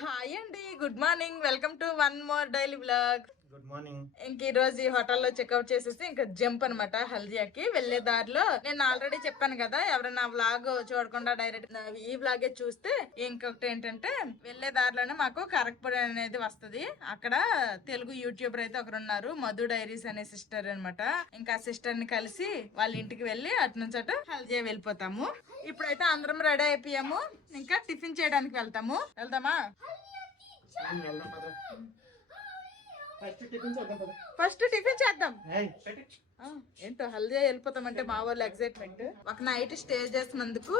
Hi అండి, good morning. Welcome to one more daily vlog. Good morning. ఇంక ఈ రోజు ఈ హోటల్లో చెక్అవుట్ చేసేసి ఇంకా జంప్ అనమాట హల్దియాకి వెళ్లే దారిలో. నేను ఆల్రెడీ చెప్పాను కదా, ఎవరైనా వ్లాగ్ చూడకుండా డైరెక్ట్ ఈ వ్లాగే చూస్తే ఇంకొకటి ఏంటంటే వెళ్లే దారిలోనే మాకు కరక్పూడి అనేది వస్తది. అక్కడ తెలుగు యూట్యూబర్ అయితే ఒకరు ఉన్నారు, మధు డైరీస్ అనే సిస్టర్ అనమాట. ఇంకా సిస్టర్ ని కలిసి వాళ్ళ ఇంటికి వెళ్లి అటు నుంచి అటు హల్దియా వెళ్ళిపోతాము. ఇప్పుడైతే అందరం రెడీ అయిపోయాము, ఇంకా టిఫిన్ చేయడానికి వెళ్దామా? ఫస్ట్ టిఫిన్ చేద్దాం. ఏంటో హల్దియా వెళ్ళిపోతామంటే మా వాళ్ళు ఎక్సైట్మెంట్. ఒక నైట్ స్టే చేసినందుకు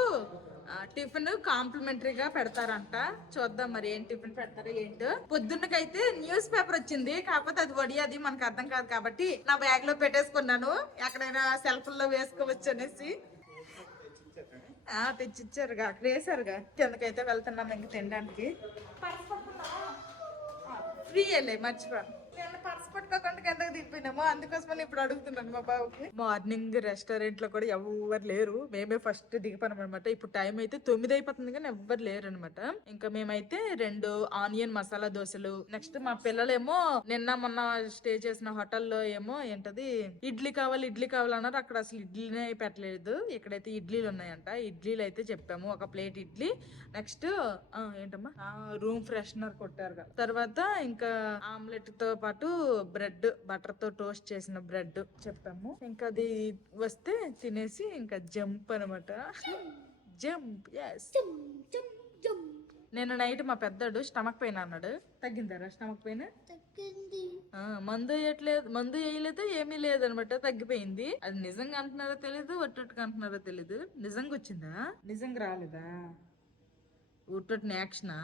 టిఫిన్ కాంప్లిమెంటరీగా పెడతారంట. చూద్దాం మరి ఏం టిఫిన్ పెడతారో ఏంటో. పొద్దున్నకైతే న్యూస్ పేపర్ వచ్చింది, కాకపోతే అది వడియాది మనకు అర్థం కాదు కాబట్టి నా బ్యాగ్ లో పెట్టేసుకున్నాను, ఎక్కడైనా సెల్ఫ్ లో వేసుకోవచ్చు అనేసి. తెచ్చిచ్చారుగా, అక్కడ వేసారుగా. కిందకైతే వెళ్తున్నాం ఇంక తినడానికి. ఫ్రీ వెళ్ళే మర్చిపోయాను, నేను పర్స్ పట్టుకోకుండా కిందకి దిగిపోయినాము. అందుకోసమని ఇప్పుడు అడుగుతున్నాను మా బాబుకి. మార్నింగ్ రెస్టారెంట్ లో కూడా ఎవరు లేరు, మేమే ఫస్ట్ దిగిపోయాం అనమాట. ఇప్పుడు టైం అయితే 9 అయిపోతుంది కానీ ఎవ్వరు లేరు అనమాట. ఇంకా మేమైతే 2 ఆనియన్ మసాలా దోశలు, నెక్స్ట్ మా పిల్లలేమో నిన్న మొన్న స్టే చేసిన హోటల్లో ఏమో ఏంటది ఇడ్లీ కావాలన్నారు. అక్కడ అసలు ఇడ్లీనే పెట్టలేదు, ఇక్కడైతే ఇడ్లీలు ఉన్నాయంట. ఇడ్లీలు అయితే చెప్పాము, ఒక ప్లేట్ ఇడ్లీ, నెక్స్ట్ ఏంటమ్మా రూమ్ ఫ్రెషనర్ కొట్టారు. తర్వాత ఇంకా ఆమ్లెట్ తో పాటు బ్రెడ్, బటర్ తో టోస్ట్ చేసిన బ్రెడ్ చెప్పాము. ఇంకా అది వస్తే తినేసి ఇంకా జంప్ అనమాట. జంప్. నేను నైట్ మా పెద్దడు స్టమక్ పెయిన్ అన్నాడు. తగ్గిందారా స్టమక్ పెయిన్? మందు వేయలేదు, ఏమీ లేదు అనమాట. తగ్గిపోయింది. అది నిజంగా అంటున్నారో తెలీదు, ఒట్టొట్టుగా అంటున్నారో తెలీదు. నిజంగా వచ్చిందా? నిజంగా రాలేదా? ఒట్టొట్టిన యాక్షనా?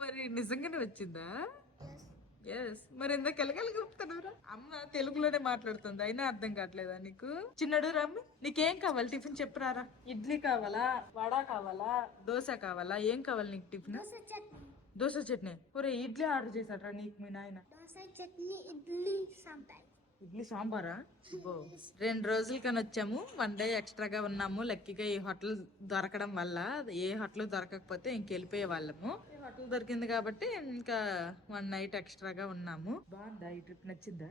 మరి నిజంగానే వచ్చిందా? ఎస్. మరి ఎందుకు ఎలగలుగుతున్నారా? అమ్మ తెలుగులోనే మాట్లాడుతుంది, అయినా అర్థం కావట్లేదా నీకు? చిన్నడు రమ్మి, నీకేం కావాలి టిఫిన్ చెప్పరారా? ఇడ్లీ కావాలా, వడ కావాలా, దోశ కావాలా, ఏం కావాలి నీకు టిఫిన్? దోశ చట్నీ. ఒరే ఇడ్లీ ఆర్డర్ చేశాడ్రా నీకు మీ నాయన. ఇడ్లీ సాంబారా? 2 రోజుల కని వచ్చాము, 1 డే ఎక్స్ట్రాగా ఉన్నాము. లక్కీగా ఈ హోటల్ దొరకడం వల్ల, ఏ హోటల్ దొరకకపోతే ఇంకెళ్ళిపోయే వాళ్ళము. ఈ హోటల్ దొరికింది కాబట్టి ఇంకా 1 నైట్ ఎక్స్ట్రాగా ఉన్నాము. బాగుందా ఈ ట్రిప్? నచ్చిందా?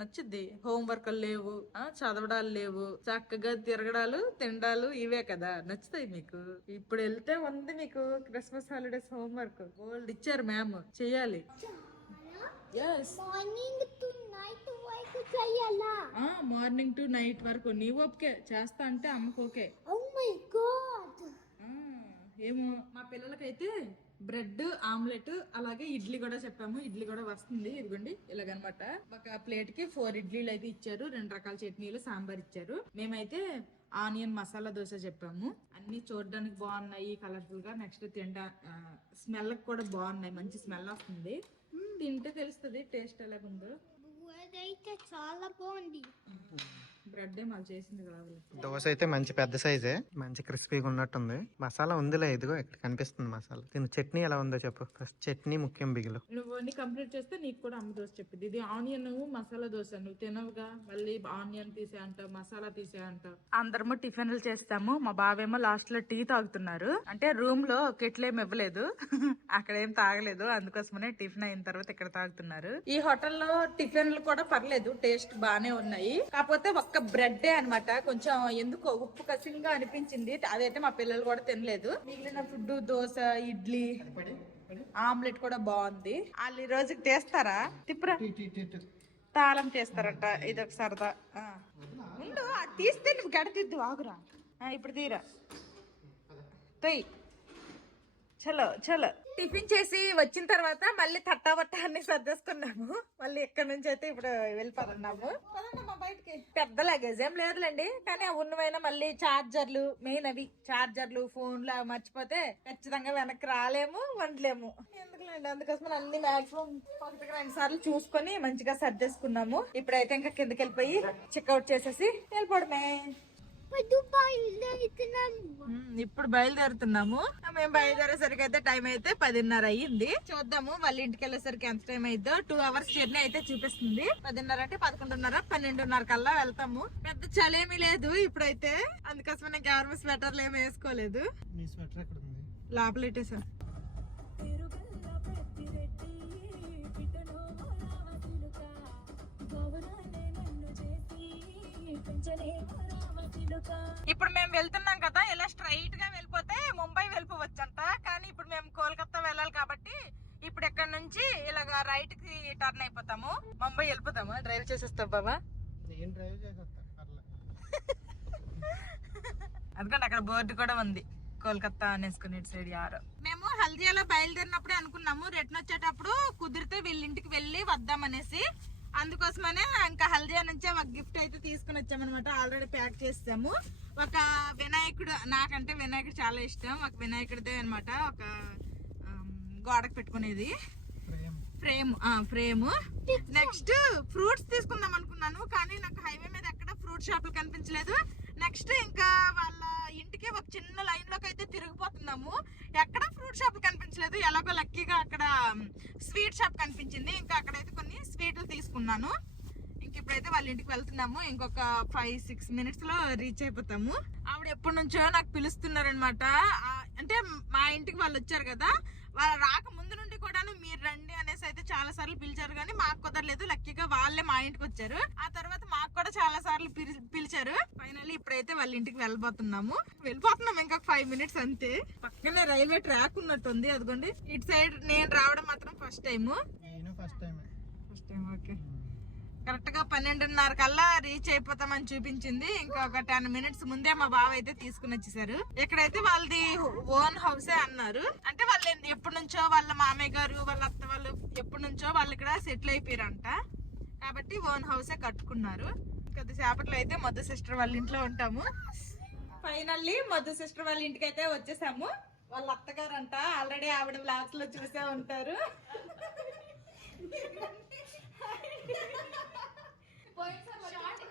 నచ్చింది. హోంవర్క్ లేవు, చదవడాలు లేవు, చక్కగా తిరగడాలు తినడాలు ఇవే కదా నచ్చుతాయి మీకు. ఇప్పుడు వెళ్తే ఉంది మీకు క్రిస్మస్ హాలిడేస్ హోంవర్క్ గోల్డ్ ఇచ్చారు మ్యామ్, చెయ్యాలి. మార్నింగ్ టు నైట్ వరకు. నీ ఓకే చేస్తా అంటే అమ్మకు ఓకే. ఏమో మా పిల్లలకైతే బ్రెడ్ ఆమ్లెట్ అలాగే ఇడ్లీ కూడా చెప్పాము. ఇడ్లీ కూడా వస్తుంది, ఇదిగోండి ఇలాగనమాట. ఒక ప్లేట్ కి 4 ఇడ్లీలు అయితే ఇచ్చారు, 2 రకాల చట్నీలు, సాంబార్ ఇచ్చారు. మేమైతే ఆనియన్ మసాలా దోశ చెప్పాము. అన్ని చూడడానికి బాగున్నాయి, కలర్ఫుల్ గా. నెక్స్ట్ స్మెల్ కూడా బాగున్నాయి, మంచి స్మెల్ వస్తుంది. తింటే తెలుస్తుంది టేస్ట్ ఎలాగుందో. చాలా బాగుంది. బ్రెడ్ మాకు చేసింది కావాలి. దోశ అయితే మంచి పెద్ద సైజే, మంచి క్రిస్పీగా ఉన్నట్టుంది. మసాలా ఉందిలే, ఇదిగో ఇక్కడ కనిపిస్తుంది మసాలా. తిను. చట్నీ ఎలా ఉందో చెప్పు ఫస్ట్. చట్నీ ముఖ్యం బిగులు. నువ్వు అన్ని కంప్లీట్ చేస్తే నీకు కూడా అమ్మ దోశ చెప్పింది. ఇది ఆనియన్ మసాలా దోశ, నువ్వు తినవుగా, మళ్ళీ ఆనియన్ తీసే అంటావు, మసాలా తీసే అంటావు. అందరము టిఫిన్లు చేస్తాము. మా బావేమో లాస్ట్ లో టీ తాగుతున్నారు. అంటే రూమ్ లో కెట్లు ఏమి ఇవ్వలేదు, అక్కడ ఏం తాగలేదు, అందుకోసమనే టిఫిన్ అయిన తర్వాత ఇక్కడ తాగుతున్నారు. ఈ హోటల్లో టిఫిన్లు కూడా పర్లేదు, టేస్ట్ బానే ఉన్నాయి. కాకపోతే ఒక్క బ్రెడ్డే అనమాట కొంచెం ఎందుకో ఉప్పు కసింగా అనిపించింది. అదైతే మా పిల్లలు కూడా తినలేదు. మిగిలిన ఫుడ్ దోశ, ఇడ్లీ, ఆమ్లెట్ కూడా బాగుంది. వాళ్ళు ఈ రోజుకి తీస్తారా? తిప్పురా, తాళం చేస్తారట. ఇదొక సరదా. ఉండు, తీస్తే నువ్వు గడితిద్దు, ఆగురా. ఇప్పుడు తీరా, తొయ్యి. చలో చలో. టిఫిన్ చేసి వచ్చిన తర్వాత మళ్ళీ తట్టాబట్ట అన్ని సర్దేసుకున్నాము. మళ్ళీ ఇక్కడ నుంచి అయితే ఇప్పుడు వెళ్ళిపోతున్నాము. మా బయటకి పెద్ద లగేజ్ ఏం లేదులేండి, కానీ ఉన్నవైనా మళ్ళీ చార్జర్లు, మెయిన్ అవి చార్జర్లు, ఫోన్లు మర్చిపోతే ఖచ్చితంగా వెనక్కి రాలేము, వండలేము. ఎందుకులేండి, అందుకోసం అన్ని మాక్సిమం 1-2 సార్లు చూసుకొని మంచిగా సర్దేసుకున్నాము. ఇప్పుడైతే ఇంకా కిందకి వెళ్ళిపోయి చెక్అవుట్ చేసేసి వెళ్ళిపోవడమే. ఇప్పుడు బయలుదేరుతున్నాము. మేము బయలుదేరేసరికి అయితే టైం అయితే 10:30 అయ్యింది. చూద్దాము వాళ్ళ ఇంటికి వెళ్ళేసరికి ఎంత టైం అయిద్దో. 2 అవర్స్ జర్నీ అయితే చూపిస్తుంది. 10:30 అంటే 11:30, 12:30 కల్లా వెళ్తాము. పెద్ద చలేమీ లేదు ఇప్పుడైతే, అందుకోసమే నేను ఎవరి స్వెటర్లు ఏమి వేసుకోలేదు. లోపల పెట్టేసాను. ఇప్పుడు మేము వెళ్తున్నాం కదా, ఇలా స్ట్రైట్ గా వెళ్ళిపోతే ముంబై వెళ్ళిపోవచ్చంట. కానీ ఇప్పుడు మేము కోల్కతా వెళ్ళాలి కాబట్టి ఇప్పుడు ఇక్కడ నుంచి ఇలాగా రైట్ కి టర్న్ అయిపోతాము, ముంబై వెళ్ళిపోతాము. డ్రైవ్ చేసేస్తావు బాబా? అందుకంటే అక్కడ బోర్డు కూడా ఉంది, కోల్కతా అనేసుకుని ఇటు సైడ్ యారో. మేము హల్దియాలో బయలుదేరినప్పుడే అనుకున్నాము రిటర్న్ వచ్చేటప్పుడు కుదిరితే వీళ్ళింటికి వెళ్ళి వద్దామనేసి. అందుకోసమనే ఇంకా హల్దియా నుంచే ఒక గిఫ్ట్ అయితే తీసుకుని వచ్చామన్నమాట. ఆల్రెడీ ప్యాక్ చేసాము. ఒక వినాయకుడు, నాకంటే వినాయకుడు చాలా ఇష్టం. ఒక వినాయకుడిదే అనమాట, ఒక గోడకు పెట్టుకునేది ఫ్రేమ్. నెక్స్ట్ ఫ్రూట్స్ తీసుకుందాం అనుకున్నాను, కానీ నాకు హైవే మీద ఎక్కడ ఫ్రూట్ షాపులు కనిపించలేదు. నెక్స్ట్ ఇంకా వాళ్ళ ఇంటికి ఒక చిన్న లైన్ లోకి అయితే తిరిగిపోతున్నాము, ఎక్కడ ఫ్రూట్ షాప్ కనిపించలేదు. ఎలాగో లక్కీగా అక్కడ స్వీట్ షాప్ కనిపించింది. ఇంకా అక్కడైతే కొన్ని స్వీట్లు తీసుకున్నాను. ఇంక ఇప్పుడైతే వాళ్ళ ఇంటికి వెళ్తున్నాము. ఇంకొక 5-6 మినిట్స్ లో రీచ్ అయిపోతాము. ఆవిడ ఎప్పటి నుంచో నాకు పిలుస్తున్నారనమాట. అంటే మా ఇంటికి వాళ్ళు వచ్చారు కదా, వాళ్ళ రాక ముందు నుండి కూడాను మీరు రండి అనేసి అయితే చాలా సార్లు పిలిచారు, కానీ మాకు కుదరలేదు. లక్కీగా వాళ్ళే మా ఇంటికి వచ్చారు. ఆ తర్వాత మాకు కూడా చాలా సార్లు పిలిచారు. ఫైనల్లీ ఇప్పుడైతే వాళ్ళ ఇంటికి వెళ్ళిపోతున్నాము. ఇంకొక 5 మినిట్స్ అంతే. పక్కనే రైల్వే ట్రాక్ ఉన్నట్టుంది, అదిగోండి. ఇటు సైడ్ నేను రావడం మాత్రం ఫస్ట్ టైం. ఓకే. కరెక్ట్ గా 12:30 కల్లా రీచ్ అయిపోతామని చూపించింది. ఇంకొక 10 మినిట్స్ ముందే మా బావ అయితే తీసుకుని వచ్చేసారు. ఇక్కడైతే వాళ్ళది ఓన్ హౌసే అన్నారు. అంటే వాళ్ళు ఎప్పటి నుంచో వాళ్ళ మామయ్య గారు వాళ్ళ అత్త వాళ్ళు ఎప్పటి నుంచో వాళ్ళు ఇక్కడ సెటిల్ అయిపోయారంట, కాబట్టి ఓన్ హౌసే కట్టుకున్నారు. కొద్దిసేపట్లో అయితే మధు సిస్టర్ వాళ్ళ ఇంట్లో ఉంటాము. ఫైనల్లీ మధు సిస్టర్ వాళ్ళ ఇంటికి అయితే వచ్చేసాము. వాళ్ళ అత్తగారు అంట, ఆల్రెడీ ఆవిడ బ్లాగ్స్ లో చూసే ఉంటారు.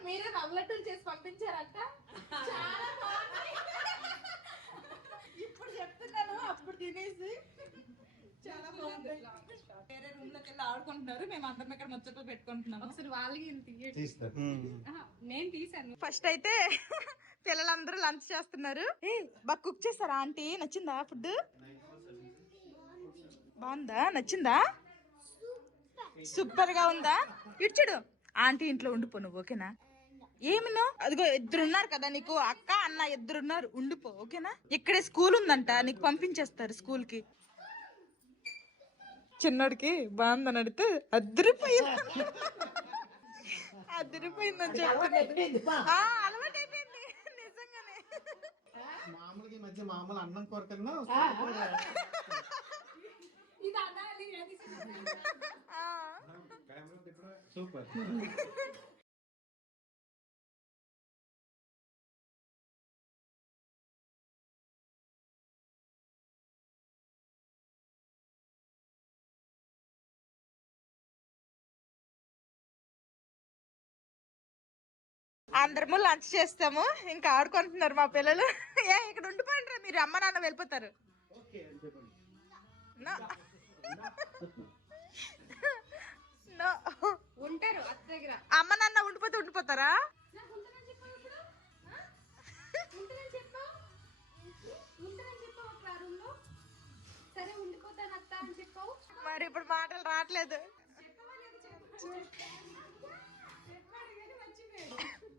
మీరే నవ్వులట్టులు చేసి పంపించారంట, చాలా బాగుంది. ఇప్పుడు చెప్తున్నాను, అప్పుడు తినేసి చాలా బాగుంది. వేరే రూమ్ లోకి వెళ్ళి ఆడుకుంటున్నారు, మేము అందరం ఇక్కడ ముచ్చట్లు పెట్టుకుంటున్నాము. ఒకసారి వాళ్ళకి నేను తీసాను. ఫస్ట్ అయితే పిల్లలందరూ లంచ్ చేస్తున్నారు. బాగా కుక్ చేస్తారా ఆంటీ? నచ్చిందా ఫుడ్? బాగుందా? నచ్చిందా? సూపర్ గా ఉందా? ఇడ్చుడు ఆంటీ ఇంట్లో ఉండిపో నువ్వు, ఓకేనా? ఏమినో అదిగో ఇద్దరున్నారు కదా నీకు, అక్క అన్న ఇద్దరున్నారు, ఉండిపో, ఓకేనా? ఇక్కడే స్కూల్ ఉందంట, నీకు పంపించేస్తారు స్కూల్ కి. చిన్నోడికి బాగుందని అడిగితే అదిరిపోయిందని చెప్తున్నాడు. అలవాటు అయిపోయింది నిజంగానే. మామూలు అన్నం కోరుకున్నా సూపర్. అందరము లంచ్ చేస్తాము, ఇంకా ఆడుకుంటున్నారు మా పిల్లలు. ఇక్కడ ఉండిపోండి, మీరు అమ్మ నాన్న వెళ్ళిపోతారు. ఉంటారు దగ్గర. అమ్మ నాన్న ఉండిపోతారా? సరే ఉండిపోతాను అత్త అని చెప్పావు. మరి ఇప్పుడు మాటలు రావట్లేదు.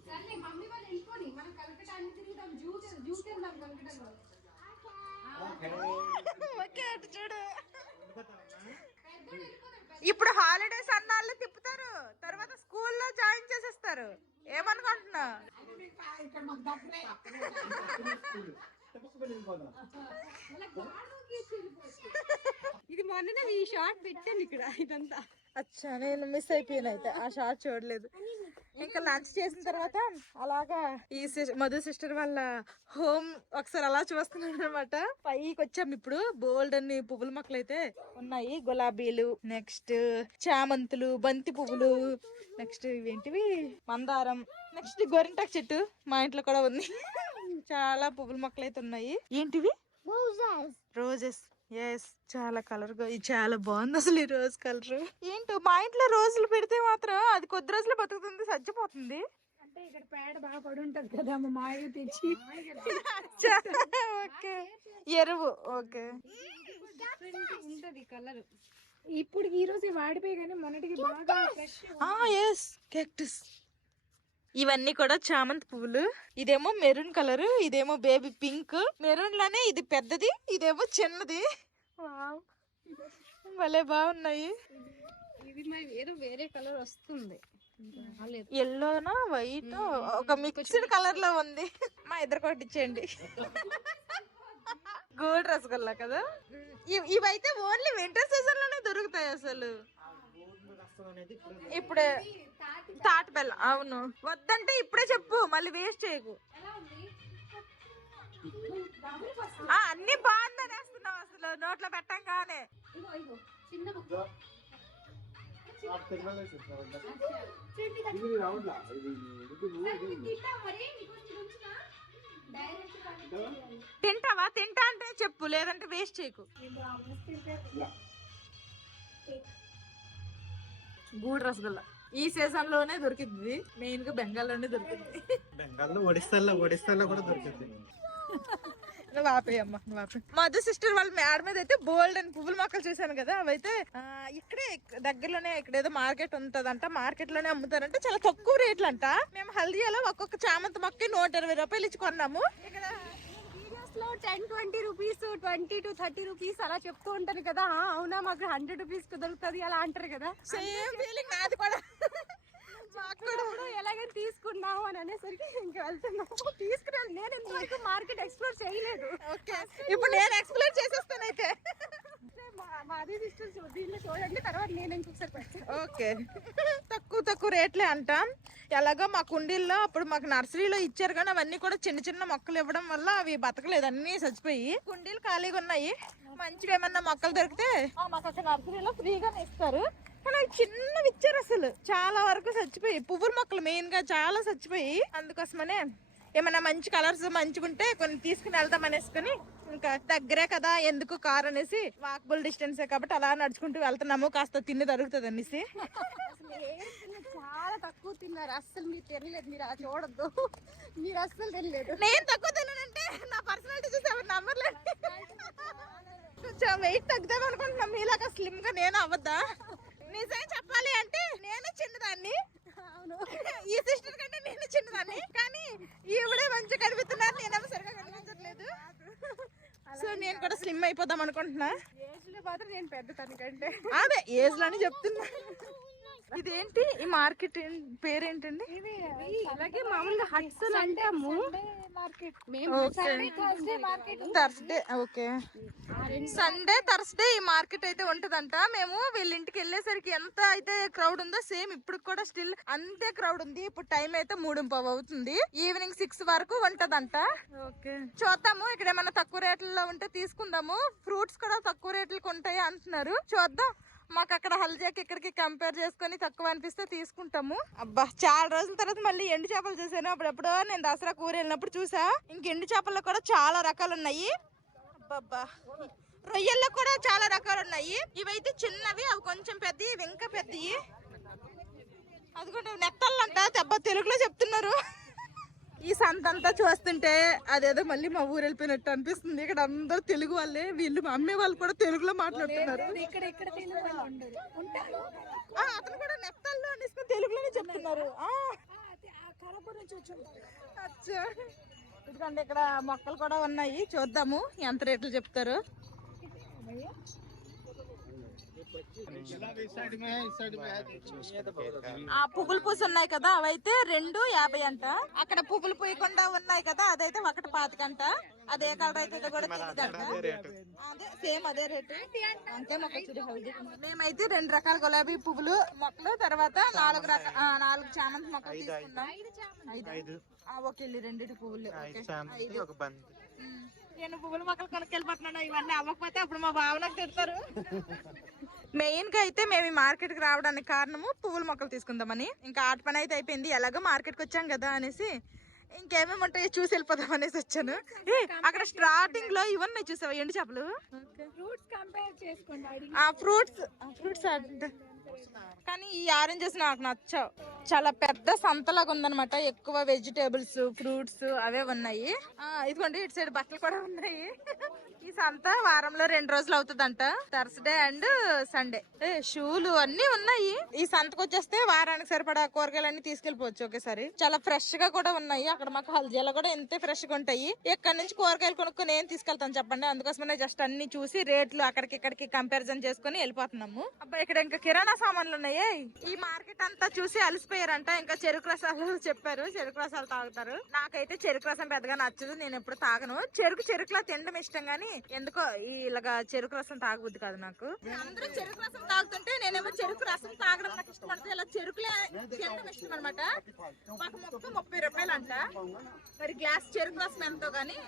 సరే మమ్మీ వాళ్ళు వెళ్ళిపోని, మనం కలకటా అన్ని తిరుగుతాం. జ్యూస్ వెళ్దాం కలకటాలో. ఓకే, అటు చూడు. ఇప్పుడు హాలిడేస్ అన్నాళ్ళు తిప్పుతారు, తర్వాత స్కూల్లో జాయిన్ చేసేస్తారు. ఏమనుకుంటున్నా? ఇది మొన్న ఈ షార్ట్ పెట్టాను ఇక్కడ, ఇదంతా. అచ్చా, నేను మిస్ అయిపోయాను అయితే, ఆ షార్ట్ చూడలేదు. ఇంకా లంచ్ చేసిన తర్వాత అలాగా ఈ మధు సిస్టర్ వాళ్ళ హోమ్ ఒకసారి అలా చూస్తున్నాను అనమాట. పైకి వచ్చాము ఇప్పుడు. బోల్డ్ అన్ని పువ్వుల మొక్కలు అయితే ఉన్నాయి. గులాబీలు, నెక్స్ట్ చామంతులు, బంతి పువ్వులు, నెక్స్ట్ ఇవేంటివి మందారం, నెక్స్ట్ గోరింటాకు చెట్టు మా ఇంట్లో కూడా ఉంది. చాలా పువ్వుల మొక్కలు అయితే ఉన్నాయి. ఏంటివి? రోజెస్. ఎస్, చాలా కలర్ గా ఇది చాలా బాగుంది అసలు ఈ రోజ్ కలర్. ఏంటో మా ఇంట్లో రోజులు పెడితే మాత్రం అది కొద్ది రోజులు బతుకుతుంది, చచ్చిపోతుంది. అంటే ఇక్కడ పేడ బాగా పడి ఉంటది కదా మా మాయ తెచ్చి. ఓకే, ఎరువు. ఓకే, ఉంటది కలర్. ఇప్పుడు ఈ రోజు వాడిపోయి కానీ మొన్నటికి బాగా ఫ్రెష్. Yes, cactus. ఇవన్నీ కూడా చామంతి పువ్వులు. ఇదేమో మెరూన్ కలర్, ఇదేమో బేబీ పింక్. మెరూన్ లోనే ఇది పెద్దది, ఇదేమో చిన్నది. వావ్, భలే బాగున్నాయి. ఇది మరి ఏదో వేరే కలర్ వస్తుంది. ఎల్లోనా వైట్ ఒక మిక్స్డ్ కలర్ లో ఉంది. మా ఇద్దరు ఒకటి ఇచ్చేయండి. గోల్డ్ రసగుల్లా కదా. ఇవైతే ఓన్లీ వింటర్ సీజన్ లోనే దొరుకుతాయి అసలు. ఇప్పుడే తాటి బెల్లం. అవును, వద్దంటే ఇప్పుడే చెప్పు, మళ్ళీ వేస్ట్ చేయకు. అన్ని బాగుందని వేస్తున్నావు అసలు నోట్లో పెట్టంగానే. తింటావా? తింటా అంటే చెప్పు, లేదంటే వేస్ట్ చేయకు. గూడు రసగుల్లా ఈ సీజన్ లోనే దొరికింది. మెయిన్ గా బెంగాల్లోనే దొరికింది. బెంగాల్లో ఒడిస్సాలో కూడా దొరుకుతుంది. నువ్వు ఆపేయమ్మా, నువ్వు ఆపే. మధు సిస్టర్ వాళ్ళ మేడ మీద అయితే బోల్డ్ అని పువ్వుల మొక్కలు చూసాను కదా, అవైతే ఇక్కడే దగ్గరలోనే ఇక్కడ ఏదో మార్కెట్ ఉంటదంట, మార్కెట్ లోనే అమ్ముతారంట, చాలా తక్కువ రేట్లు అంట. మేము హల్దీయాలో ఒక్కొక్క చామంతి మొక్క 120 రూపాయలు ఇచ్చి కొన్నాము. ఇక్కడ వీడియోస్ లో 10-20 రూపీస్, 20 to 30 రూపీస్ అలా చెప్తూ ఉంటారు కదా. అవునా, మాకు 100 రూపీస్ కు దొరుకుతుంది అలా అంటారు కదా. సేమ్ ఫీలింగ్ నాది కూడా. ఎలాగైనా తీసుకున్నాము అని అనేసరికి ఇంకా వెళ్తున్నాము. తీసుకున్నాను నేను ఇంతవరకు మార్కెట్ ఎక్స్ప్లోర్ చేయలేదు. ఓకే, ఇప్పుడు నేను ఎక్స్ప్లోర్ చేసేస్తాను అయితే. మాది సిస్టర్ దీనిలో చూడండి, తర్వాత నేను ఇంకొకసారి పెట్టాను. ఓకే, తక్కువ రేట్లే అంటాం. ఎలాగో మా కుండీల్లో అప్పుడు మాకు నర్సరీలో ఇచ్చారు కానీ అవన్నీ కూడా చిన్న చిన్న మొక్కలు ఇవ్వడం వల్ల అవి బతకలేదు, అన్ని చచ్చిపోయి. కుండీలు ఖాళీగా ఉన్నాయి. మంచివి ఏమన్నా మొక్కలు దొరికితే మాకు అక్కడ నర్సరీలో ఫ్రీగానే ఇస్తారు. కానీ అవి చిన్నవి ఇచ్చారు, అసలు చాలా వరకు చచ్చిపోయి. పువ్వుల మొక్కలు మెయిన్ గా చాలా చచ్చిపోయి. అందుకోసమనే ఏమన్నా మంచి కలర్స్ మంచిగా ఉంటే కొన్ని తీసుకుని వెళ్దాం అనేసుకుని, ఇంకా దగ్గరే కదా ఎందుకు కార్ అనేసి, వాకబుల్ డిస్టెన్సే కాబట్టి అలా నడుచుకుంటూ వెళ్తున్నాము, కాస్త తిండి దొరుకుతుంది అనేసి. చాలా తక్కువ తిన్నారు అస్సలు. మీరు తినలేదు, మీరు అలా చూడద్దు, మీరు అస్సలు తినలేదు. నేను తక్కువ తిన్నానంటే నా పర్సనాలిటీ చూసి ఎవరు నమ్మర్లేదు. కొంచెం వెయిట్ తగ్గుదాం అనుకుంటున్నాం, మీలాగా స్లిమ్ గా నేను అవ్వద్దా? నిజం చెప్పాలి అంటే నేను చిన్నదాన్ని, ఈ సిస్టర్ కంటే నేను చిన్నదాన్ని, కానీ ఈవిడే మంచిగా కనిపిస్తున్నారు, నేనేమో సరిగా కనిపించట్లేదు. సో నేను కూడా స్లిమ్ అయిపోదాం అనుకుంటున్నా. ఏజ్ లో మాత్రం నేను పెద్ద తనకంటే. అదే ఏజ్ లోనే చెప్తున్నా. ఇదేంటి ఈ మార్కెట్ పేరేంటంటే? అలాగే మామూలుగా హట్స్ అంటాము. థర్స్డే. ఓకే, సండే థర్స్డే ఈ మార్కెట్ అయితే ఉంటదంట. మేము వీళ్ళ ఇంటికి వెళ్ళేసరికి ఎంత అయితే క్రౌడ్ ఉందో సేమ్ ఇప్పుడు కూడా స్టిల్ అంతే క్రౌడ్ ఉంది. ఇప్పుడు టైం అయితే 3:15 అవుతుంది. ఈవినింగ్ 6 వరకు ఉంటదంట. ఓకే, చూద్దాము. ఇక్కడ ఏమన్నా తక్కువ రేట్లలో ఉంటే తీసుకుందాము. ఫ్రూట్స్ కూడా తక్కువ రేట్లకు ఉంటాయి అంటున్నారు, చూద్దాం. మాకు అక్కడ హల్దీకి ఇక్కడికి కంపేర్ చేసుకుని తక్కువ అనిపిస్తే తీసుకుంటాము. అబ్బా, చాలా రోజుల తర్వాత మళ్ళీ ఎండు చేపలు చూసాను. అప్పుడెప్పుడో నేను దసరా కూర వెళ్ళినప్పుడు చూసా. ఇంక ఎండు చేపల్లో కూడా చాలా రకాలు ఉన్నాయి. అబ్బా, రొయ్యల్లో కూడా చాలా రకాలు ఉన్నాయి. ఇవైతే చిన్నవి, అవి కొంచెం పెద్దవి, ఇవి ఇంకా పెద్దవి. అదిగోండి నెత్తళ్ళంట, తెలుగులో చెప్తున్నారు. ఈ సంతంతా చూస్తుంటే అదేదో మళ్ళీ మా ఊరు వెళ్ళిపోయినట్టు అనిపిస్తుంది. ఇక్కడ అందరూ తెలుగు వాళ్ళే, వీళ్ళు అమ్మే వాళ్ళు కూడా తెలుగులో మాట్లాడుతున్నారు. అతను కూడా నెత్తాల్లో అనేసుకుని తెలుగులోనే చెప్తున్నారు. ఎందుకంటే ఇక్కడ మొక్కలు కూడా ఉన్నాయి, చూద్దాము ఎంత రేట్లు చెప్తారు. ఆ పువ్వుల పూస ఉన్నాయి కదా, అవైతే 2.50 అంట. అక్కడ పువ్వులు పూయకుండా ఉన్నాయి కదా, అదైతే 1.25 అంట. అదే కలర్ అయితే కూడా తెలియదంట. అదే సేమ్ అదే రేటు అంతే. మేమైతే 2 రకాల గులాబీ పువ్వులు మొక్కలు, తర్వాత 4 చామంతి మొక్కలు తీసుకున్నాం. 5 ఓకే, 2 పువ్వులు. నేను పువ్వుల మొక్కలు కొనుక్కెళ్ళిపోతున్నాను. ఇవన్నీ అవ్వకపోతే అప్పుడు మా బావనకు తిడతారు. మెయిన్ గా అయితే మేము ఈ మార్కెట్ కి రావడానికి కారణము పువ్వుల మొక్కలు తీసుకుందామని. ఇంకా ఆట పని అయితే అయిపోయింది, ఎలాగో మార్కెట్ కి వచ్చాం కదా అనేసి ఇంకేమేమి ఉంటాయో చూసి వెళ్ళిపోదాం అనేసి వచ్చాను. అక్కడ స్టార్టింగ్ లో ఇవన్నీ చూసావా ఎండు చేపలు? ఫ్రూట్స్ కంపేర్ చేసుకోండి. ఫ్రూట్స్ అంటే కానీ ఈ ఆరెంజెస్ నాకు నచ్చావు. చాలా పెద్ద సంతలాగా ఉందన్నమాట. ఎక్కువ వెజిటేబుల్స్ ఫ్రూట్స్ అవే ఉన్నాయి. ఇదిగోండి ఇటు సైడ్ బట్టలు కూడా ఉన్నాయి. ఈ సంత వారంలో 2 రోజులు అవుతుందంట, థర్స్డే అండ్ సండే. షూలు అన్ని ఉన్నాయి. ఈ సంతకు వచ్చేస్తే వారానికి సరిపడా కూరగాయలన్నీ తీసుకెళ్లిపోవచ్చు ఒకేసారి. చాలా ఫ్రెష్ గా కూడా ఉన్నాయి. అక్కడ మాకు హల్దీలో కూడా ఇంతే ఫ్రెష్ గా ఉంటాయి. ఇక్కడ నుంచి కూరగాయలు కొనుక్కొని ఏం తీసుకెళ్తాను చెప్పండి. అందుకోసమే జస్ట్ అన్ని చూసి రేట్లు అక్కడికి ఇక్కడికి కంపారిజన్ చేసుకుని వెళ్ళిపోతున్నాము. అబ్బా ఇక్కడ ఇంకా కిరాణా సామాన్లు ఉన్నాయి. ఈ మార్కెట్ అంతా చూసి అలసిపోయారంట. ఇంకా చెరుకు రసాలు చెప్పారు, చెరుకు రసాలు తాగుతారు. నాకైతే చెరుకు రసం పెద్దగా నచ్చదు, నేను ఎప్పుడు తాగను. చెరుకులా తినడం ఇష్టం గానీ ఎందుకో ఇలాగా చెరుకు రసం తాగబుద్ది కాదు నాకు. అందరూ చెరుకు రసం తాగుతుంటే నేనేమో చెరుకు రసం తాగడం నాకు ఇష్టం పడుతుంది. ఇలా చెరుకులే తినడం ఇష్టం అనమాట. ఒక మొక్క 30 రూపాయలు అంట. మరి గ్లాస్ చెరుకు రసం ఎంతో గానీ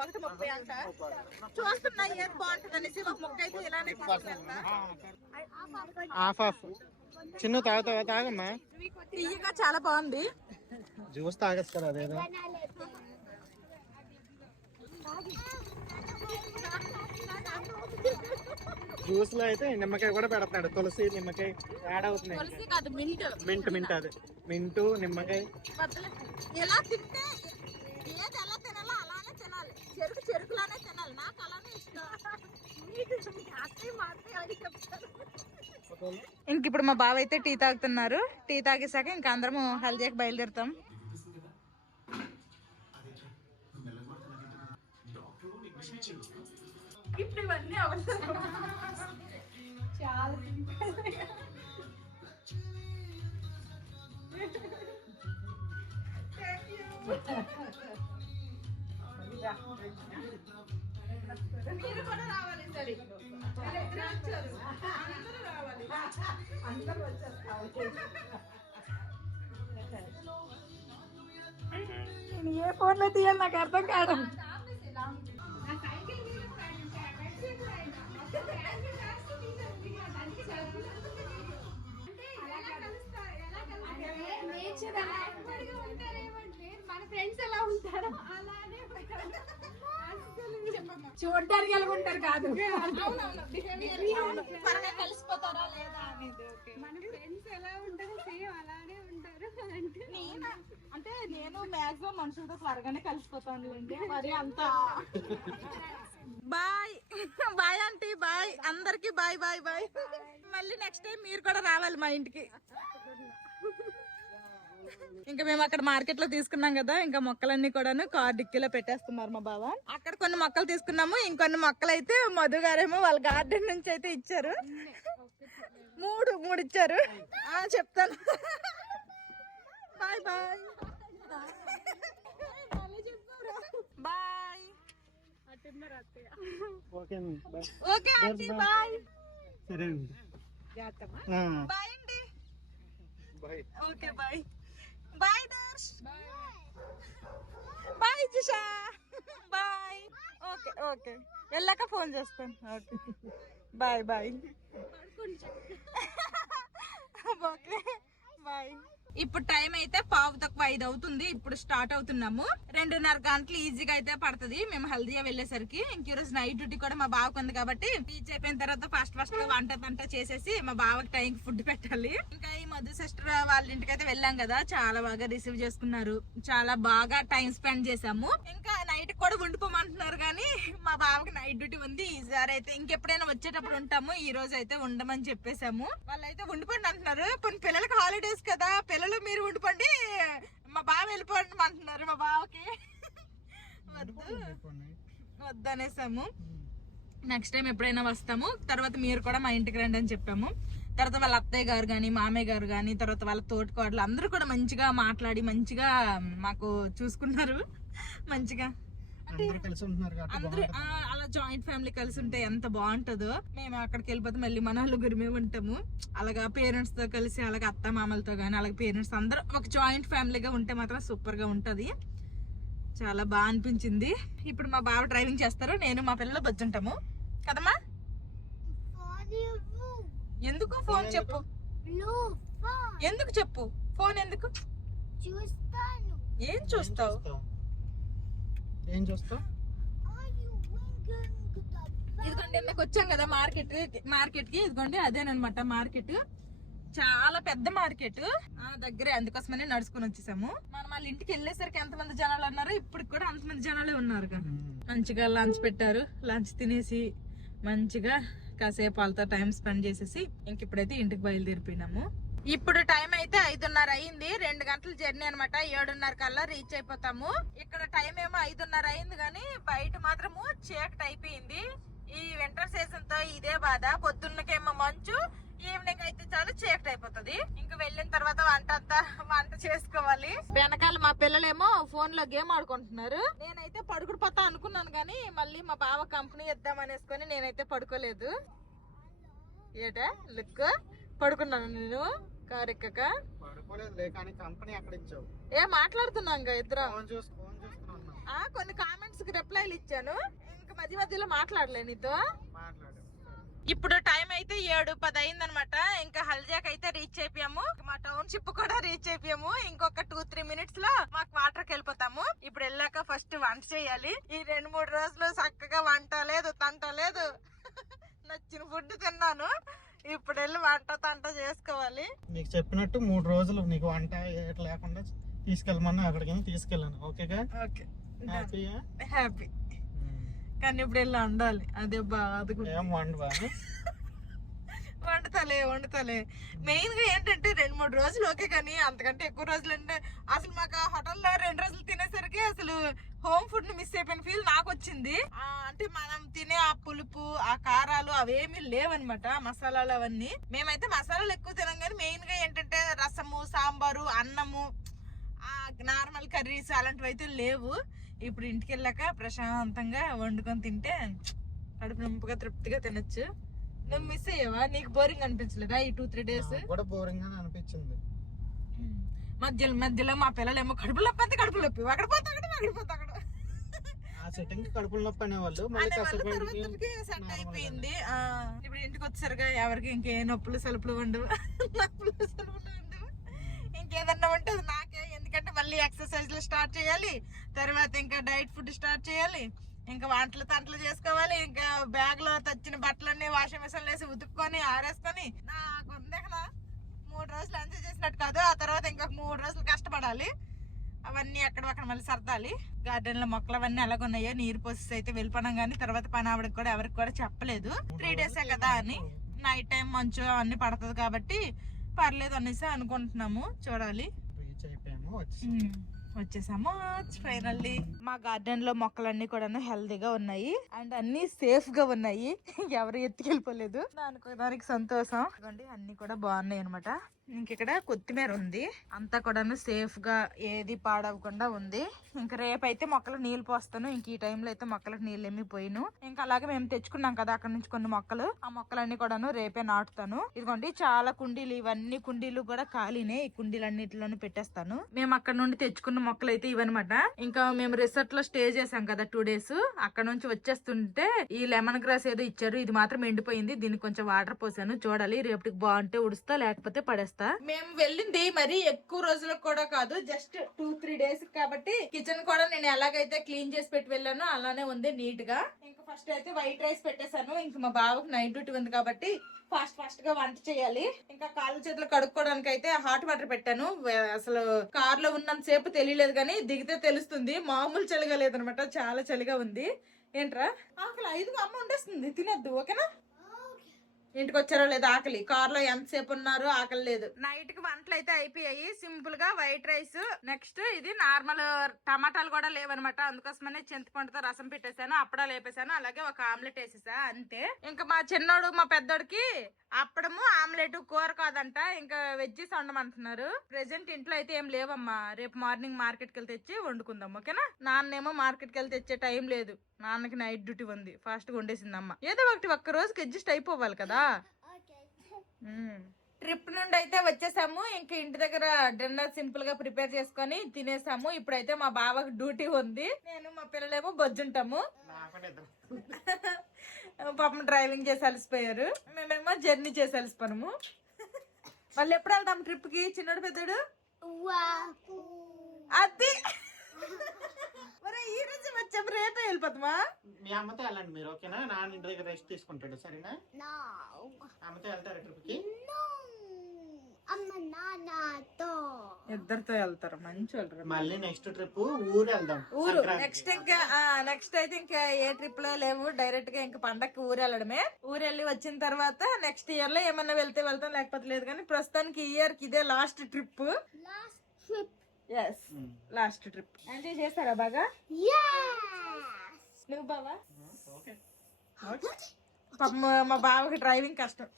1.30 అంట. చూస్తున్నా ఏది బాగుంటుంది అనేసి ఒక మొక్క అయితే ఇలానే తీసుకెళ్తా. హాఫ్ చిన్న తాగమ్మా. తీయగా చాలా బాగుంది. జ్యూస్ తాగచ్చు కదా అదేదో. జ్యూస్ లో అయితే నిమ్మకాయ కూడా పెడతాడు. తులసి నిమ్మకాయ యాడ్ అవుతున్నాయి. మింట్ అదే మింటు నిమ్మకాయ. ఎలా తింటే ఏది ఎలా తినాలో అలానే తినాలి. చెరుకులానే తినాలి. నాకు అలానే ఇష్టం. ఇంక ఇప్పుడు మా బావ అయితే టీ తాగుతున్నారు. టీ తాగేసాక ఇంకా అందరము హల్దీకి బయలుదేరుతాం. ఇప్పుడు ఇవన్నీ అవసరం. చాలా మీరు కూడా రావాలి. సరే అందరూ రావాలి. అందరూ వచ్చేస్తారు. నేను ఏ ఫోన్ లో తీయాలి నాకు అర్థం కాదు. మన ఫ్రెండ్స్ ఎలా ఉంటారో అలానే చూడడానికి ఎలా ఉంటారు కాదు, కలిసిపోతారా లేదా అనేది. మన ఫ్రెండ్స్ ఎలా ఉంటారో సేమ్ అలానే ఉంటారు. అంటే నేను మాక్సిమం మనుషులతో త్వరగానే కలిసిపోతాను. మరి అంత బాయ్ బాయ్ ఆంటీ బాయ్ అందరికి బాయ్ బాయ్ బాయ్. మళ్ళీ నెక్స్ట్ టైం మీరు కూడా రావాలి మా ఇంటికి. ఇంకా మేము అక్కడ మార్కెట్ లో తీసుకున్నాం కదా, ఇంకా మొక్కలన్నీ కూడాను కార్ డిక్కీలో పెట్టేస్తున్నారు మా బావ. అక్కడ కొన్ని మొక్కలు తీసుకున్నాము, ఇంకొన్ని మొక్కలు అయితే మధు గారేమో వాళ్ళ గార్డెన్ నుంచి అయితే ఇచ్చారు. మూడు ఇచ్చారు. చెప్తాను. Bye bye bye. Okay aunty bye. సరే బాయ్ అండి. Okay bye bye Darsh. Bye Jisha. Bye. Okay okay వెళ్ళాక ఫోన్ చేస్తాను. Okay bye bye. Okay bye. ఇప్పుడు టైం అయితే 4:15 అవుతుంది. ఇప్పుడు స్టార్ట్ అవుతున్నాము. 2:30 గంటలు ఈజీగా అయితే పడుతుంది మేము హల్దీయా వెళ్ళేసరికి. ఇంక ఈరోజు నైట్ డ్యూటీ కూడా మా బావకు ఉంది కాబట్టి రీచ్ అయిపోయిన తర్వాత ఫాస్ట్ గా వంట చేసేసి మా బావకి టైంకి ఫుడ్ పెట్టాలి. ఇంకా ఈ మధు సిస్టర్ వాళ్ళ ఇంటికి అయితే వెళ్ళాం కదా, చాలా బాగా రిసీవ్ చేసుకున్నారు. చాలా బాగా టైం స్పెండ్ చేసాము. ఇంకా నైట్ కూడా ఉండిపోమంటున్నారు కానీ మా బావకి నైట్ డ్యూటీ ఉంది. ఈసారి అయితే ఇంకెప్పుడైనా వచ్చేటప్పుడు ఉంటాము, ఈ రోజు అయితే ఉండమని చెప్పేసాము. వాళ్ళైతే ఉండిపోండి అంటున్నారు. కొన్ని పిల్లలకి హాలిడేస్ కదా, పిల్లలు మీరు ఉండిపోండి, మా బావ వెళ్ళిపోండి అంటున్నారు. మా బావకి వద్దనేసాము. నెక్స్ట్ టైం ఎప్పుడైనా వస్తాము. తర్వాత మీరు కూడా మా ఇంటికి రండి అని చెప్పాము. తర్వాత వాళ్ళ అత్తయ్య గారు కానీ మామయ్య గారు కానీ తర్వాత వాళ్ళ తోటికోడలు అందరూ కూడా మంచిగా మాట్లాడి మంచిగా మాకు చూసుకున్నారు. మంచిగా అందరూ అలా జాయింట్ ఫ్యామిలీ కలిసి ఉంటే ఎంత బాగుంటుందో. మేము అక్కడికి వెళ్ళిపోతే మళ్ళీ మన నలుగురు మేము ఉంటాము. అలాగా పేరెంట్స్ తో కలిసి, అలాగే అత్త మామలతో గానీ, అలాగే పేరెంట్స్ అందరూ ఒక జాయింట్ ఫ్యామిలీగా ఉంటే మాత్రం సూపర్ గా ఉంటది. చాలా బాగా అనిపించింది. ఇప్పుడు మా బావ డ్రైవింగ్ చేస్తారు, నేను మా పిల్లలు బజ్జుంటాము కదమ్మా. ఎందుకు ఫోన్ చెప్పు, ఎందుకు చెప్పు ఫోన్ ఎందుకు. ఏం చూస్తావు? ఏం చూస్తావు? ఇదిగోండి నాకు వచ్చాం కదా మార్కెట్ కి. ఇదిగోండి అదేనమాట మార్కెట్. చాలా పెద్ద మార్కెట్ దగ్గరే, అందుకోసమనే నడుచుకుని వచ్చేసాము. మనం వాళ్ళ ఇంటికి వెళ్ళేసరికి ఎంతమంది జనాలు అన్నారు, ఇప్పటికి కూడా అంతమంది జనాలే ఉన్నారు. మంచిగా లంచ్ పెట్టారు. లంచ్ తినేసి మంచిగా కాసేపు వాళ్ళతో టైం స్పెండ్ చేసేసి ఇంక ఇప్పుడైతే ఇంటికి బయలుదేరిపోయినాము. ఇప్పుడు టైం అయితే 5:30 అయింది. 2 గంటల జర్నీ అనమాట. 7:30 కల్లా రీచ్ అయిపోతాము. ఇక్కడ టైం ఏమో 5:30 అయింది, కానీ బయట మాత్రము చీకటి అయిపోయింది. ఈ వింటర్ సీజన్ తో ఇదే బాధ. పొద్దున్నకేమో మంచు, ఈవినింగ్ అయితే చాలు చీకటి అయిపోతుంది. ఇంకా వెళ్ళిన తర్వాత వంట చేసుకోవాలి. వెనకాల మా పిల్లలేమో ఫోన్ లో గేమ్ ఆడుకుంటున్నారు. నేనైతే పడుకుడిపోతా అనుకున్నాను, కానీ మళ్ళీ మా బావ కంపెనీ ఇద్దామనేసుకొని నేనైతే పడుకోలేదు. ఏటా లుక్ పడుకున్నాను నేను కారు ఎక్కక. ఏ మాట్లాడుతున్నాం ఇద్దరం. కొన్ని కామెంట్స్ కి రిప్లైలు ఇచ్చాను. ఇంకా మధ్యలో మాట్లాడలే నీతో. ఇప్పుడు టైం అయితే 7:10 అయిందనమాట. ఇంకా హల్జాక్ అయితే రీచ్ అయిపోయాము. మా టౌన్షిప్ కూడా రీచ్ అయిపోయాము. ఇంకొక 2-3 మినిట్స్ లో మాకు వాటర్ కి వెళ్ళిపోతాము. ఇప్పుడు వెళ్ళాక ఫస్ట్ వంట చేయాలి. ఈ 2-3 రోజులు చక్కగా వంట లేదు, తంట లేదు. నచ్చిన ఫుడ్ తిన్నాను. ఇప్పుడు వెళ్ళి తంట చేసుకోవాలి. నీకు చెప్పినట్టు 3 రోజులు నీకు వంట లేకుండా తీసుకెళ్ళమన్నా అక్కడికి తీసుకెళ్ళాను. ఓకేగా? Okay, happy. కానీ ఇప్పుడు వెళ్ళి వండాలి. అదే బాధ. ఏం వండవా? వండుతలే. మెయిన్ గా ఏంటంటే 2-3 రోజులు ఓకే, కానీ అంతకంటే ఎక్కువ రోజులు అంటే అసలు మాకు ఆ హోటల్లో 2 రోజులు తినేసరికి అసలు హోమ్ ఫుడ్ ని మిస్ అయిపోయిన ఫీల్ నాకు వచ్చింది. అంటే మనం తినే ఆ పులుపు, ఆ కారాలు అవేమి లేవన్నమాట. మసాలాలు అవన్నీ. మేమైతే మసాలాలు ఎక్కువ తినాం, కానీ మెయిన్ గా ఏంటంటే రసము, సాంబారు, అన్నము, నార్మల్ కర్రీస్ అలాంటివి అయితే లేవు. ఇప్పుడు ఇంటికి వెళ్ళాక ప్రశాంతంగా వండుకొని తింటే కడుపు నింపుగా తృప్తిగా తినొచ్చు. నువ్వు మిస్ అయ్యావా? నీకు బోరింగ్ అనిపించలేదా ఈ 2-3 డేస్? బోరింగ్ అని అనిపించింది. మధ్యలో మా పిల్లలు ఏమో కడుపు నొప్పి అక్కడ పోతా సెట్టింగ్ కడుపులు నొప్పి అనేవాళ్ళు. సెట్ అయిపోయింది. ఇప్పుడు ఇంటికి వచ్చారుగా, ఎవరికి ఇంకే నొప్పులు సలుపులు ఉండవు. ఇంకేదన్నా ఉంటే అది నాకే. ఎందుకంటే మళ్ళీ ఎక్సర్సైజ్లు స్టార్ట్ చేయాలి, తర్వాత ఇంకా డైట్ ఫుడ్ స్టార్ట్ చేయాలి, ఇంకా వంటలు చేసుకోవాలి, ఇంకా బ్యాగ్ లో తెచ్చిన బట్టలన్నీ వాషింగ్ మిషన్ వేసి ఉతుక్కొని ఆరేసుకొని నాకు ఉంది కదా. 3 రోజులు ఎంజాయ్ చేసినట్టు కాదు. ఆ తర్వాత ఇంకా 3 రోజులు కష్టపడాలి. అవన్నీ అక్కడ మళ్ళీ సర్దాలి. గార్డెన్ లో మొక్కలు అవన్నీ ఎలాగున్నాయో నీరు పోసి అయితే వెళ్ళిపోయినాం, కానీ తర్వాత పని ఆవిడకి కూడా ఎవరికి కూడా చెప్పలేదు. 3 డేసే కదా అని. నైట్ టైం మంచు అవన్నీ పడుతుంది కాబట్టి పర్లేదు అనేసి అనుకుంటున్నాము. చూడాలి. వచ్చేసాము ఫైనల్లీ. మా గార్డెన్ లో మొక్కలన్నీ కూడా హెల్దీగా ఉన్నాయి అండ్ అన్ని సేఫ్ గా ఉన్నాయి. ఎవరు ఎత్తుకెళ్ళిపోలేదు. దానికి సంతోషం. అన్ని కూడా బాగున్నాయి అనమాట. ఇంకిక్కడ కొత్తిమీర ఉంది. అంతా కూడా సేఫ్ గా ఏది పాడవకుండా ఉంది. ఇంకా రేపైతే మొక్కలకు నీళ్లు పోస్తాను. ఇంక ఈ టైంలో అయితే మొక్కలకు నీళ్ళు ఏమి పోయిను. ఇంకా అలాగే మేము తెచ్చుకున్నాం కదా అక్కడ నుంచి కొన్ని మొక్కలు. ఆ మొక్కలన్నీ కూడాను రేపే నాటుతాను. ఇదిగోండి చాలా కుండీలు, ఇవన్నీ కుండీలు కూడా ఖాళీనే. ఈ కుండీలన్నిటిలోనే పెట్టేస్తాను. మేము అక్కడ నుండి తెచ్చుకున్న మొక్కలు అయితే ఇవన్నమాట. ఇంకా మేము రిసార్ట్ లో స్టే చేసాం కదా 2 డేస్. అక్కడ నుంచి వచ్చేస్తుంటే ఈ లెమన్ గ్రాస్ ఏదో ఇచ్చారు. ఇది మాత్రం ఎండిపోయింది. దీనికి కొంచెం వాటర్ పోసాను. చూడాలి రేపటికి బాగుంటే ఉడుస్తా, లేకపోతే పడేస్తా. మేము వెళ్ళింది మరి ఎక్కువ రోజులకు కూడా కాదు, జస్ట్ 2-3 డేస్ కాబట్టి కిచెన్ కూడా నేను ఎలాగైతే క్లీన్ చేసి పెట్టి వెళ్ళానో అలానే ఉంది నీట్ గా. ఇంకా ఫస్ట్ అయితే వైట్ రైస్ పెట్టేశాను. ఇంకా మా బావకు నైట్ డ్యూటీ ఉంది కాబట్టి ఫాస్ట్ గా వంట చేయాలి. ఇంకా కాళ్ళు చేతులు కడుక్కోవడానికి అయితే హాట్ వాటర్ పెట్టాను. అసలు కార్ లో ఉన్నంత సేపు తెలియలేదు, కానీ దిగితే తెలుస్తుంది. మామూలు చలిగా లేదనమాట, చాలా చలిగా ఉంది. ఏంట్రా ఆకలి? 5 అమ్మ వండేస్తుంది, తినద్దు. ఓకేనా? ఇంటికి వచ్చారో లేదా ఆకలి? కార్ లో ఎంతసేపు ఉన్నారు, ఆకలి లేదు. నైట్ కి వంటలు అయితే అయిపోయాయి. సింపుల్ గా వైట్ రైస్. నెక్స్ట్ ఇది నార్మల్. టమాటాలు కూడా లేవనమాట, అందుకోసమనే చింతపండుతో రసం పెట్టేశాను, అప్పడాలు వేపేశాను, అలాగే ఒక ఆమ్లెట్ వేసేసా, అంతే. ఇంకా మా చిన్నోడు మా పెద్దోడికి అప్పడము ఆమ్లెట్ కూర కాదంట, ఇంకా వెజ్జీస్ వండమంటున్నారు. ప్రెసెంట్ ఇంట్లో అయితే ఏం లేవమ్మా. రేపు మార్నింగ్ మార్కెట్ కి వెళ్ళి తెచ్చి వండుకుందాం. ఓకేనా? నాన్నేమో మార్కెట్ కి వెళ్ళి తెచ్చే టైం లేదు. నాన్నకి నైట్ డ్యూటీ ఉంది. ఫాస్ట్ గా వండేసింది అమ్మ. ఏదో ఒక్క రోజుకి అడ్జస్ట్ అయిపోవాలి కదా. ట్రిప్ నుండి అయితే వచ్చేసాము. ఇంకా ఇంటి దగ్గర డిన్నర్ సింపుల్ గా ప్రిపేర్ చేసుకొని తినేసాము. ఇప్పుడైతే మా బావకు డ్యూటీ ఉంది. నేను మా పిల్లలేమో బొజ్జుంటాము. పాపం డ్రైవింగ్ చేసి అలసిపోయారు, మేమేమో జర్నీ చేసి అలసిపోయాము. మళ్ళీ ఎప్పుడు వెళ్దాం ట్రిప్ కి? చిన్నడు పెద్దడు అది మరి ఈ రోజు వచ్చాము రేపే వెళ్ళిపోతామా? మీ అమ్మతో వెళ్ళండి మీరు, ఓకేనా? నాన్న ఇంటి దగ్గర రెస్ట్ తీసుకుంటాడు, సరేనా? అమ్మతో వెళ్తారా ట్రిప్ కి? ఇద్దరితో వెళ్తారు, మంచి వాళ్ళు. మళ్ళీ నెక్స్ట్ ట్రిప్ ఊరు వెళ్దాం. ఊరు నెక్స్ట్ ఇంకా నెక్స్ట్ అయితే ఇంకా ఏ ట్రిప్ లో లేవు, డైరెక్ట్ గా ఇంకా పండక్కి ఊరు వెళ్ళడమే. ఊరు వెళ్ళి వచ్చిన తర్వాత నెక్స్ట్ ఇయర్ లో ఏమన్నా వెళ్తే వెళ్తాం, లేకపోతే లేదు. కానీ ప్రస్తుతానికి ఈ ఇయర్ కి ఇదే last trip. Last trip. Enjoy చేస్తారా బాగా? నువ్వు బావా? పాపం మా బావకి డ్రైవింగ్ కష్టం.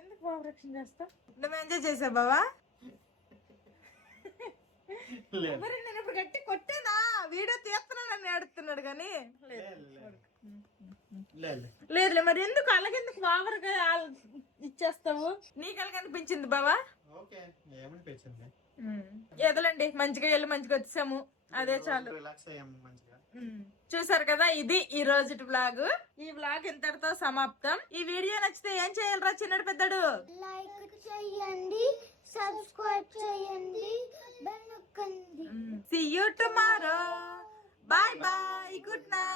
ఎందుకు బావ రక్షణ చేస్తా? నువ్వు ఎంజాయ్ చేసావు బావా? మరి నేను ఇప్పుడు గట్టి కొట్టేనా? వీడియో తీస్తున్నానని అడుగుతున్నాడు కానీ లేదులే. మరి ఎందుకు అలాగెందుకు బావరగా ఇచ్చేస్తావు? నీకు అలాగనిపించింది బావా? ఎదలండి, మంచిగా వెళ్ళి మంచిగా వచ్చాము, అదే చాలు. చూసారు కదా, ఇది ఈ రోజు వ్లాగ్. ఈ వ్లాగ్ ఇంతటితో సమాప్తం. ఈ వీడియో నచ్చితే ఏం చేయాలరా చిన్నడు పెద్దడు? లైక్ చేయండి, సబ్స్క్రైబ్ చేయండి, బెల్ నొక్కండి. See you tomorrow. Bye bye. Good night.